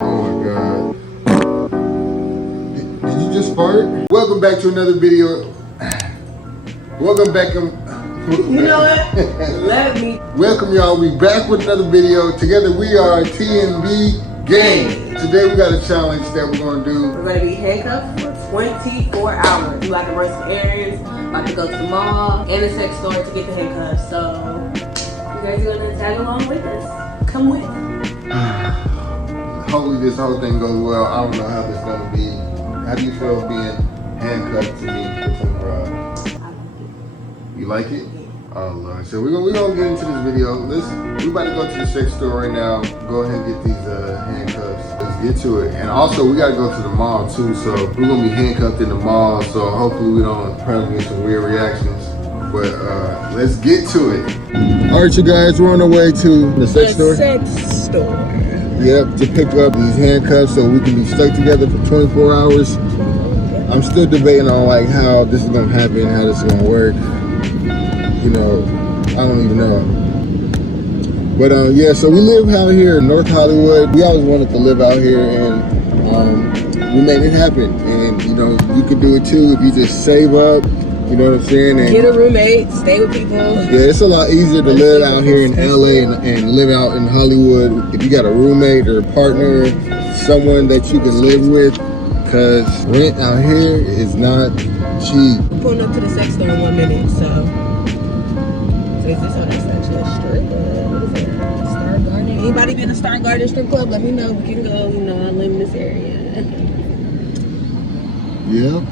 Oh my god. Did you just fart? Welcome back to another video. Welcome back. You know what? Let me. Welcome y'all. We back with another video. Together we are TNB Gang. Today we got a challenge that we're gonna do. We're gonna be handcuffed for 24 hours. We about to run some errands, about to go to the mall and the sex store to get the handcuffs. So you guys are gonna tag along with us. Come with. Hopefully this whole thing goes well. I don't know how this is gonna be. How do you feel being handcuffed to me for 24 hours? You like it? Oh Lord. So we're gonna get into this video. We about to go to the sex store right now. Go ahead and get these handcuffs. Let's get to it. And also we gotta go to the mall too. So we're gonna be handcuffed in the mall. So hopefully we don't probably get some weird reactions. But let's get to it. All right, you guys, we're on our way to the sex store. Sex store. Yep, to pick up these handcuffs so we can be stuck together for 24 hours. I'm still debating on like how this is gonna happen, how this is gonna work. You know, I don't even know. But yeah, so we live out here in North Hollywood. We always wanted to live out here, and we made it happen. And you know, you can do it too if you just save up. You know what I'm saying? And get a roommate, stay with people. yeah, it's a lot easier to live out here in LA and live out in Hollywood if you got a roommate or a partner, someone that you can live with, because rent out here is not cheap. We're pulling up to the sex store in 1 minute, so is this how that's actually a strip? What is it? Star Garden? Anybody been to Star Garden strip club? Let me know. We can go. You know, I live in this area. Yep.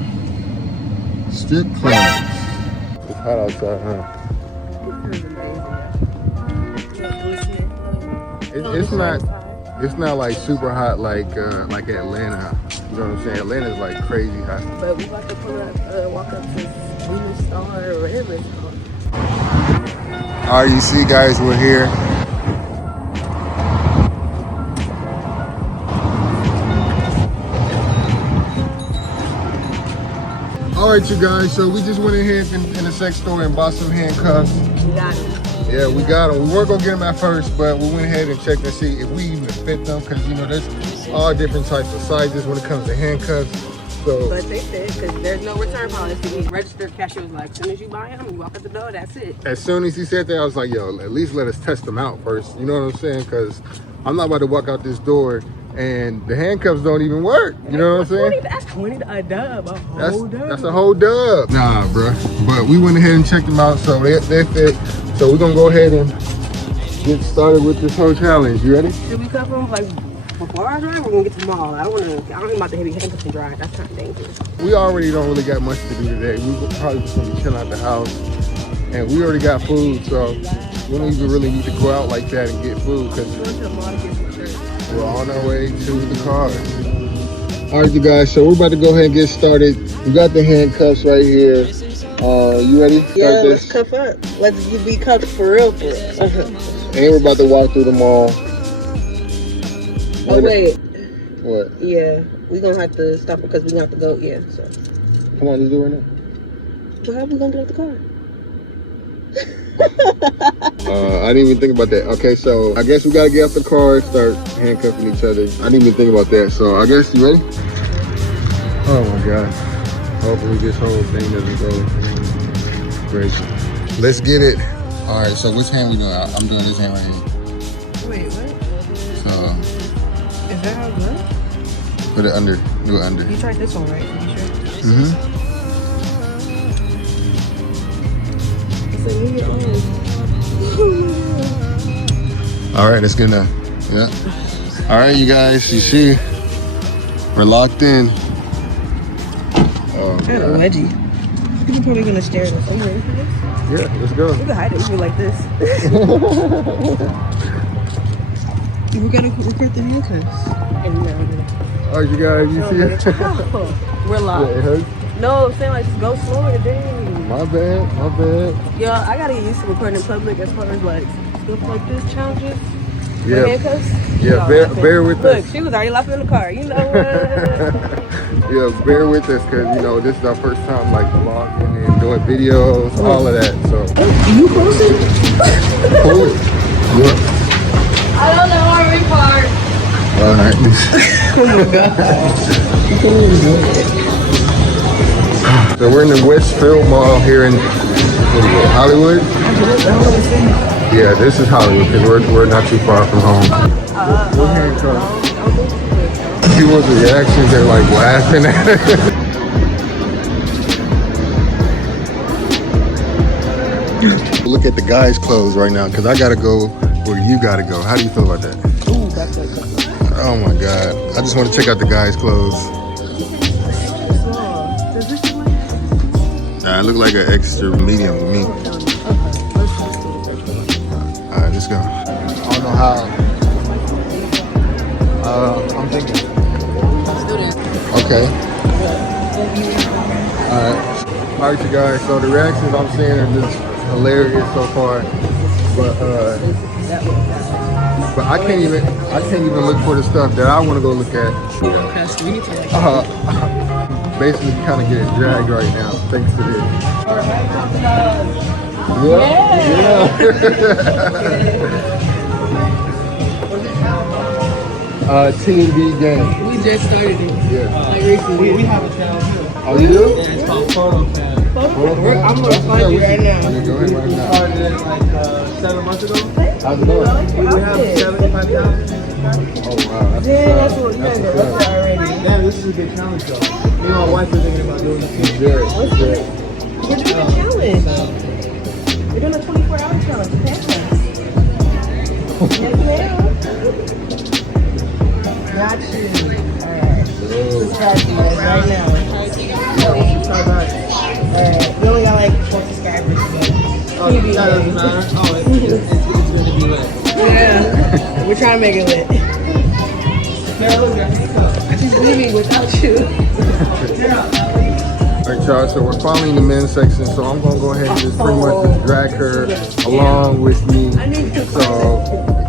Strip club. It's hot outside, huh? It's not like super hot like Atlanta. You know what I'm saying? Atlanta's like crazy hot. But we about to walk up to Blue Star or whatever it's called. All right, you see, guys, we're here. All right, you guys, so we just went ahead in the sex store and bought some handcuffs. We got it. Yeah, we got them. We weren't gonna get them at first, but we went ahead and checked to see if we even fit them, because you know there's all different types of sizes when it comes to handcuffs. So, but they fit, because there's no return policy. The registered cashier was like, as soon as you buy them, you walk out the door, that's it. as soon as he said that, I was like, yo, at least let us test them out first. You know what I'm saying? Because I'm not about to walk out this door and the handcuffs don't even work. You know what I'm saying? That's 20 a dub, a whole dub. That's a whole dub. Nah, bro. But we went ahead and checked them out, so they fit. So we're gonna go ahead and get started with this whole challenge. You ready? Should we cover them like before I drive? We're gonna get to the mall. I don't even about to heavy handcuffs and drive. That's kind of dangerous. We already don't really got much to do today. We probably just gonna be chilling out the house, and we already got food, so we don't even really need to go out like that and get food, because we're on our way to the car. All right, you guys, so we're about to go ahead and get started. We got the handcuffs right here. You ready? Yeah, let's cuff up. Let's be cuffed for real, for real. And we're about to walk through the mall. Oh, wait. What? Yeah, we're going to have to stop because we're going to have to go, yeah, so. Come on, let's do it right now. Well, how are we going to get out the car? I didn't even think about that. Okay, so I guess we gotta get out the car and start handcuffing each other. I didn't even think about that. So I guess, you ready? Oh my God. Hopefully this whole thing doesn't go crazy. Let's get it. All right, so which hand we doing? I'm doing this hand right here. Wait, what? So. Is that how it goes? Put it under, do it under. You tried this one, right? Are you sure? Mm-hmm. All right, that's good enough. Yeah. All right, you guys, you see, we're locked in. Oh, kind of wedgie. People probably gonna stare at us. Are you ready for this? Yeah, let's go. We can hide it. We can like this. We're gonna record the handcuffs. All right, you guys, you see it? We're locked. Yeah, it hurts. No, I'm saying like just go slower today. My bad, my bad. Yo, I gotta get used to recording in public as far as like stuff like this challenges. Yeah. Handcuffs. Yeah, bear with us. Look, she was already laughing in the car. You know what? Yeah, bear with us, because you know this is our first time like vlogging and doing videos, all of that. So. Are you closing? Pull it. What? I don't know where we park. Alright. Oh my god. You can't even do it. So we're in the Westfield Mall here in Hollywood. Yeah, this is Hollywood because we're not too far from home. We're handcuffed. People's reactions, they're like laughing at it. Look at the guys' clothes right now because I gotta go where you gotta go. How do you feel about that? Ooh, that's it. Oh my god. I just want to check out the guys' clothes. Nah, it look like an extra medium to me. Alright, let's go. I don't know how. I'm thinking. Okay. Alright, you guys. So the reactions I'm seeing are just hilarious so far. But I can't even look for the stuff that I want to go look at. Basically kind of getting dragged right now thanks to this. T&B game. We just started it. Yeah. Like recently. We have a channel too. Oh, you do? Yeah, it's called Photo Cam. I'm gonna find you right now. Yeah, go ahead right now. Started it like 7 months ago. How's it going? We have 75,000. Oh wow. That's what we're doing. That's already. Damn, this is a good challenge though. Me and my wife are thinking about doing this. Good. We're doing a challenge. We're doing a 24-hour challenge. Yes, ma'am. Got you. Alright. Subscribe to us right now. Alright. We only got like 4 subscribers. Oh, that doesn't matter. Oh, it's gonna be lit. Yeah. We're trying to make it lit. I just leaving without you. Alright y'all, so we're finally in the men's section, so I'm gonna go ahead and just pretty much just drag her along with me. So,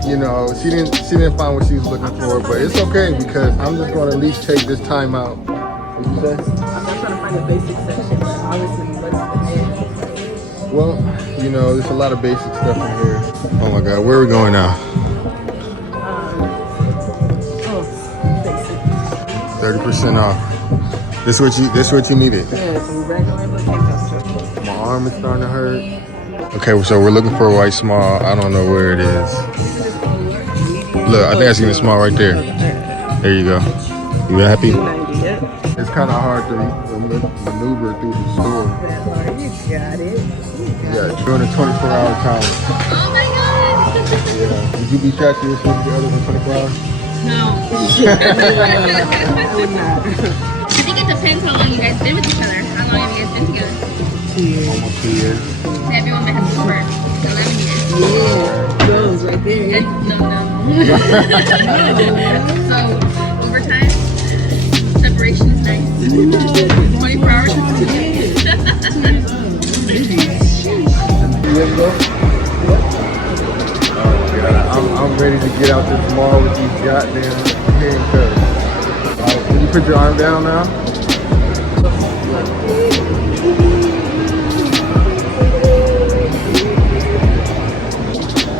you know, she didn't find what she was looking for, but it's okay because I'm just gonna at least take this time out. What you say? I'm trying to find the basic section, but obviously what's the end? Well, you know, there's a lot of basic stuff in here. Oh my god, where are we going now? Basic. 30% off. This what you needed. Yeah, some regular tank My arm is starting to hurt. Okay, so we're looking for a white small. I don't know where it is. Look, I think I seen a small right there. There you go. You happy? It's kind of hard to maneuver through the store. You got it. Yeah, doing a 24-hour challenge. Oh my god! Yeah. Would you be trashy this week other than 24 hours? No. I would not. I think it depends how long you guys been with each other. How long have you guys been together? 2 years. Almost 2 years. So everyone that has over 11 years. Yeah, those right there. And no. So overtime, separation is nice. 24 hours is 2 years. I'm ready to get out this mall with these goddamn handcuffs. Can you put your arm down now?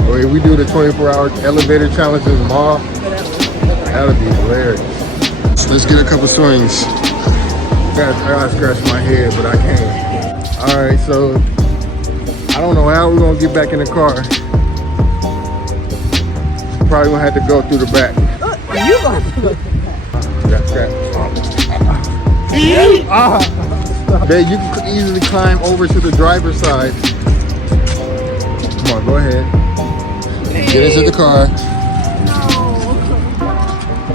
Or if we do the 24-hour elevator challenge in the mall, that'll be hilarious. So let's get a couple swings. I gotta scratch my head, but I can't. All right, so I don't know how we're gonna get back in the car. Probably gonna have to go through the back. You gonna Babe, you can easily climb over to the driver's side. Come on, go ahead. Get into the car. No. I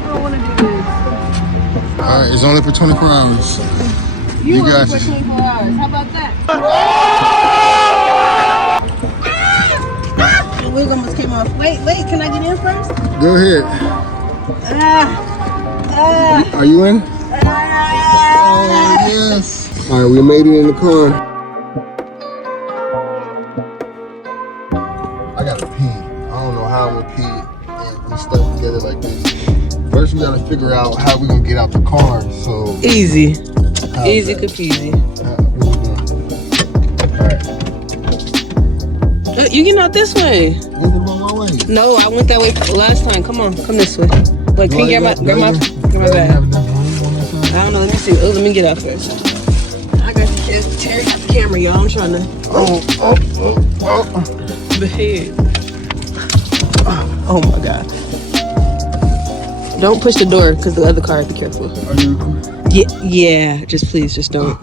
don't want to do this. All right, it's only for 24 hours. You got for it. 24 hours. How about that? The wig almost came off. Wait, can I get in first? Go ahead. Are you in? Oh, yes. All right, we made it in the car. I gotta pee. I don't know how I'm gonna pee and we stuck together like this. First, we gotta figure out how we gonna get out the car. So Easy. how's Easy that? peasy. All right. You getting out this way. Where's the wrong way? No, I went that way last time. Come on, come this way. Wait, can you get my bag? I don't know. Let me see. Oh, let me get out first. I got Terry got the camera, y'all. I'm trying to. The head. Oh my god. Don't push the door because the other car. Be careful. Yeah. Just please, just don't.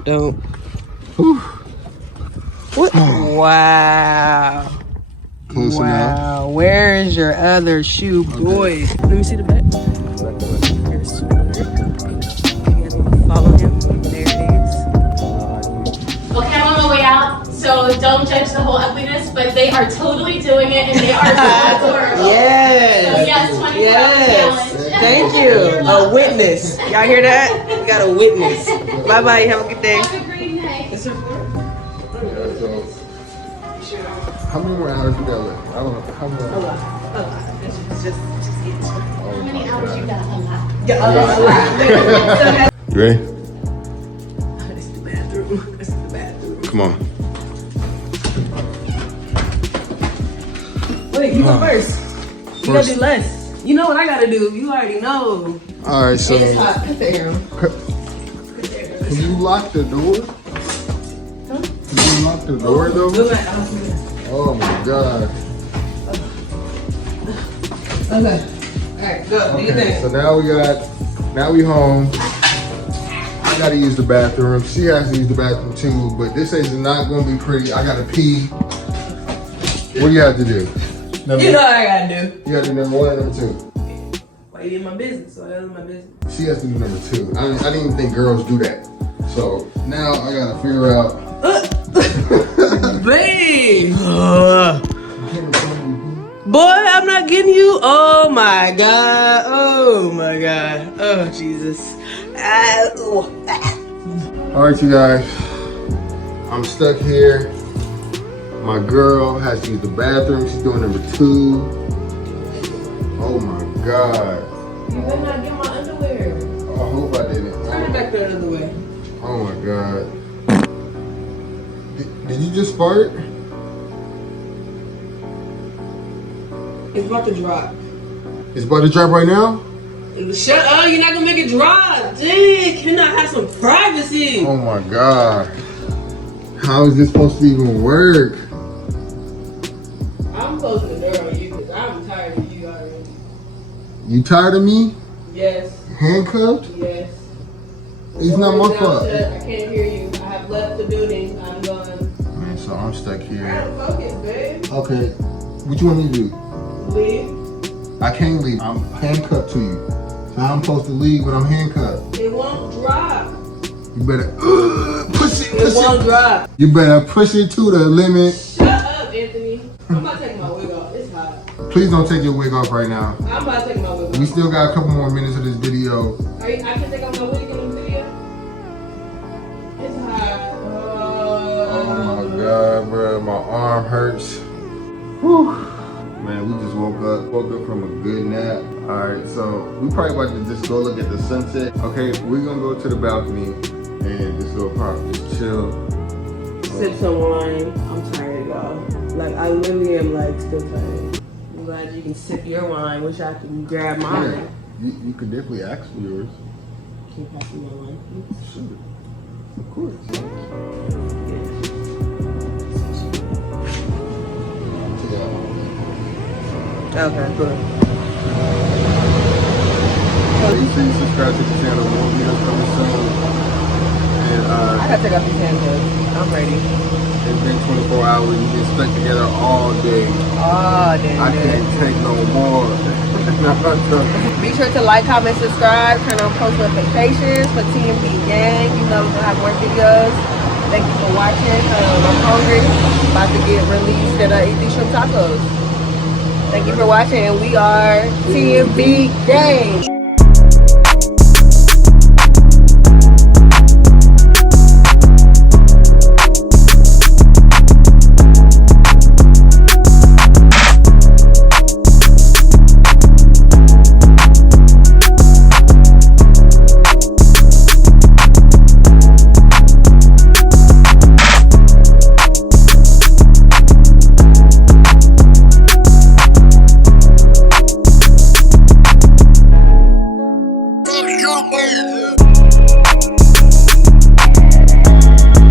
What? Wow. Wow. Where is your other shoe, boy? Let me see the back. Here's the back. You guys want to follow him? There it is. Okay, I'm on my way out, so don't judge the whole ugliness, but they are totally doing it and they are so adorable. Yes. So yes, 24 hour challenge. Thank you. A witness. Y'all hear that? We got a witness. Bye bye. Have a good day. Have a great night. How many more hours we got left? I don't know. How many? A lot. It's just How many hours you got? A lot. yeah, a lot. You ready? This is the bathroom. This is the bathroom. Come on. Wait, you go first. You gotta do less. You know what I gotta do. You already know. All right, so It's hot. Cut the air on. can you lock the door? Can you lock the door though? Do it. Oh my god. Okay. Alright, go. Do your thing. So now we home. I gotta use the bathroom. She has to use the bathroom too, but this is not gonna be pretty. I gotta pee. What do you have to do? You know what I gotta do. You have to do number 1 and number 2. Why you in my business? So that's my business. She has to do number 2. I didn't even think girls do that. So now I gotta figure out. Babe! Boy, I'm not getting you. Oh my god. Oh my god. Oh Jesus. Alright, you guys. I'm stuck here. My girl has to use the bathroom. She's doing number 2. Oh my god. You better not get my underwear. I hope I didn't. Turn it back the other way. Oh my god. Did you just fart? It's about to drop. It's about to drop right now? Shut up, you're not gonna make it drop. Dang, can I have some privacy? Oh my god. How is this supposed to even work? I'm closing the door on you because I'm tired of you already. You tired of me? Yes, Handcuffed? yes. It's not my fault. I can't hear you. I have left the building. I'm gone. Man, so I'm stuck here. Focus, babe. Okay. What you want me to do? Leave. I can't leave. I'm handcuffed to you. So I'm supposed to leave when I'm handcuffed. It won't drop. You better push it. It won't drop. You better push it to the limit. Shut up, Anthony. I'm about to take my wig off. It's hot. Please don't take your wig off right now. I'm about to take my wig We off. still got a couple more minutes of this video. I can take off my wig in the video? It's hot. Oh my god, bro, my arm hurts. Whew. Man, we just woke up from a good nap. All right, so we probably about to just go look at the sunset. Okay, we're gonna go to the balcony and just go probably just chill. Sip some wine. I'm tired, y'all. Like, I literally am like still tired. I'm glad you can sip your wine. Wish I could grab mine. Yeah, you could definitely ask for yours. Can you pass me my wine, please? Sure, of course. Okay, good. Please subscribe to the channel. More videos coming soon. And I gotta take off these handcuffs. I'm ready. It's been 24 hours. We've been stuck together all day. Oh, damn. I can't take no more. Be sure to like, comment, subscribe, turn on post notifications for TMB Gang. You know we're gonna have more videos. Thank you for watching. I'm hungry. About to get released and eat these shrimp tacos. Thank you for watching, and we are TMB Gang. Handcuff.